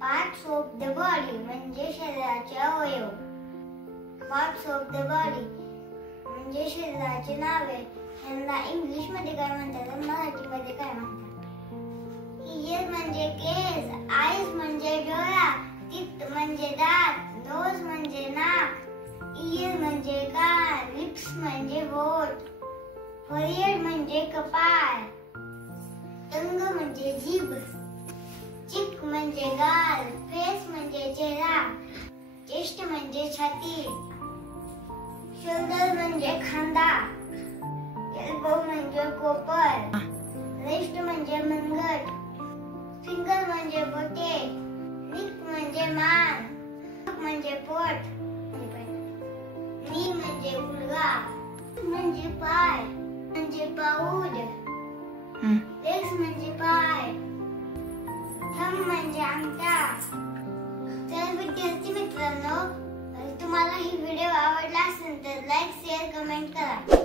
Parts of the body म्हणजे शरीराचे अवयव. पार्ट्स ऑफ द बॉडी म्हणजे शरीराचे नावे. यांना इंग्लिश मध्ये काय म्हणतात आणि मराठीमध्ये काय म्हणतात? इयर म्हणजे केस, आईज म्हणजे डोळा, टीथ म्हणजे दात, नोज म्हणजे नाक, इयर म्हणजे कान, लिप्स म्हणजे होठ, फोरहेड म्हणजे कपाळ, टंग म्हणजे जीभ, चिक म्हणजे गाल, फेस म्हणजे चेहरा, चेस्ट म्हणजे छाती, शोल्डर म्हणजे खांदा, एल्बो म्हणजे कोपर, रिस्ट म्हणजे मनगट, फिंगर म्हणजे बोटे, निक म्हणजे मान, म्हणजे पोट, नी म्हणजे गुडघा, म्हणजे पाय, म्हणजे पाऊल, लेग्स म्हणजे पाय, थंब म्हणजे अंगठा. तर विद्यार्थी मित्रांनो, तुम्हाला ही व्हिडिओ आवडला असेल तर लाईक, शेअर, कमेंट करा.